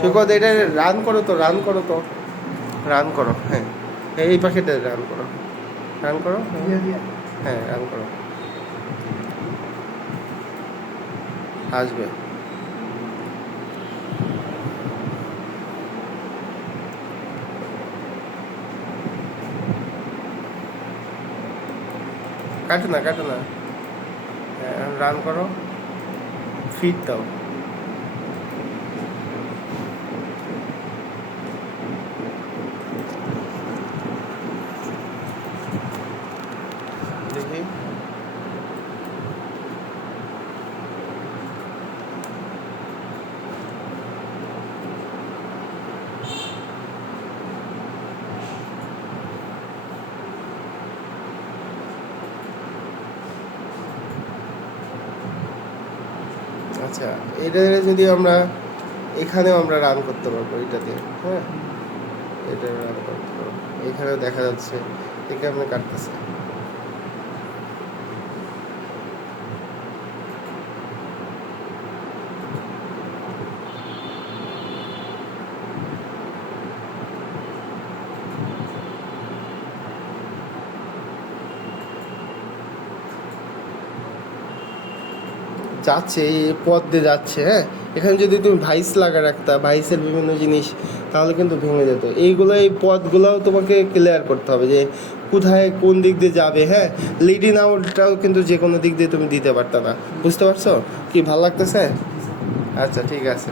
সৈকত এটা রান করো তো, রান করো তো, রান করো। হ্যাঁ এই পাখিটা রান করো, রান করো। হ্যাঁ রান করো, আসবে। কাটে না, কাটে না। হ্যাঁ রান করো, ফিট দাও। দেখি আচ্ছা, এটা যদি আমরা এখানেও আমরা রান করতে পারবো এটাতে। হ্যাঁ এটা রান করতে পারবো, এখানেও দেখা যাচ্ছে একে আপনি কাটতেছে। যাচ্ছে, এই পথ দিয়ে যাচ্ছে। হ্যাঁ এখানে যদি তুমি ভাইস লাগা রাখতা, ভাইসের বিভিন্ন জিনিস, তাহলে কিন্তু ভেঙে যেত। এইগুলো, এই পথগুলোও তোমাকে ক্লিয়ার করতে হবে যে কোথায় কোন দিক দিয়ে যাবে। হ্যাঁ লিডিং আউটটাও কিন্তু যে কোনো দিক দিয়ে তুমি দিতে পারতা না। বুঝতে পারছো কি? ভালো লাগতেছে? আচ্ছা ঠিক আছে।